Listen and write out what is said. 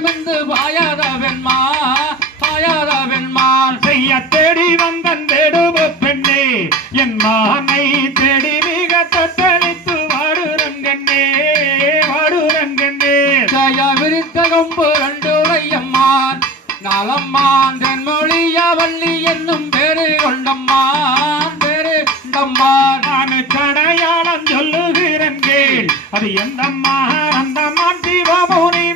வந்து பாயாத வெண்மான் செய்ய தேடி வந்தன் தேடுவ பெண்ணே என் மானை தேடி மிக தத்தளித்து வாடுரங்கண்ணே ஜயா விரித்த கொம்பு ரெண்டுரையம்மான் நலம்மான் தென்மொழிய வள்ளி என்னும் பேரு கொண்டம்மான் நான் கடையாளம் சொல்லுகிறேன் கேள் அது எந்தம்மான் அந்தம்மான் சிவமுனி